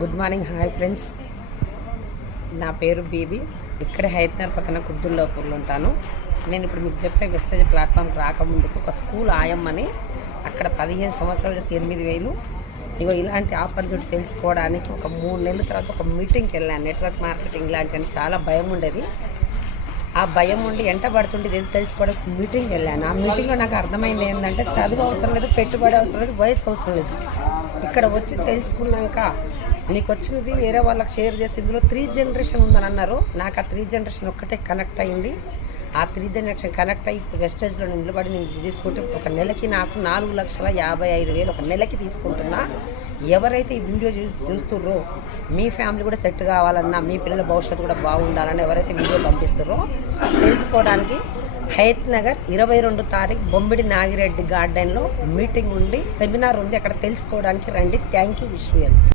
Good morning, hi friends. నా పేరు BB. ఇక్కడ హైదరాబాద్ పక్కన కుద్దుల్లాపూర్లో ఉంటాను. నేను ఇప్పుడు మీకు చెప్పే వెస్టేజ్ ప్లాట్ఫామ్కి రాకముందుకు ఒక స్కూల్ ఆయమ్మని అక్కడ 15 సంవత్సరాలు చేసి 8,000 ఇగో ఇలాంటి ఆపర్చునిటీ తెలుసుకోవడానికి ఒక 3 నెలల తర్వాత ఒక మీటింగ్కి వెళ్ళాను. నెట్వర్క్ మార్కెటింగ్ లాంటి చాలా భయం ఉండేది. ఆ భయం ఉండి ఎంట పడుతుండే తెలుసుకోవడానికి మీటింగ్కి వెళ్ళాను. ఆ మీటింగ్లో నాకు అర్థమైంది ఏంటంటే చదువు అవసరం లేదు, పెట్టుబడి అవసరం లేదు, వయసు అవసరం లేదు. ఇక్కడ వచ్చి తెలుసుకున్నాక నీకు వచ్చినది వేరే వాళ్ళకి షేర్ చేసి ఇందులో 3 జనరేషన్ ఉందని అన్నారు. నాకు ఆ 3 జనరేషన్ ఒక్కటే కనెక్ట్ అయింది. ఆ 3 జనరేషన్ కనెక్ట్ అయ్యి వెస్టేజ్లో నిలబడి నేను తీసుకుంటే ఒక నెలకి నాకు 4,55,000 ఒక నెలకి తీసుకుంటున్నా. ఎవరైతే ఈ వీడియో చూస్తుర్రో మీ ఫ్యామిలీ కూడా సెట్ కావాలన్నా, మీ పిల్లల భవిష్యత్తు కూడా బాగుండాలని ఎవరైతే వీడియో పంపిస్తారో తెలుసుకోవడానికి హయత్ నగర్ 22 తారీఖు బొమ్మిడి నాగిరెడ్డి గార్డెన్లో మీటింగ్ ఉండి సెమినార్ ఉంది. అక్కడ తెలుసుకోవడానికి రండి. Thank you. Wish you.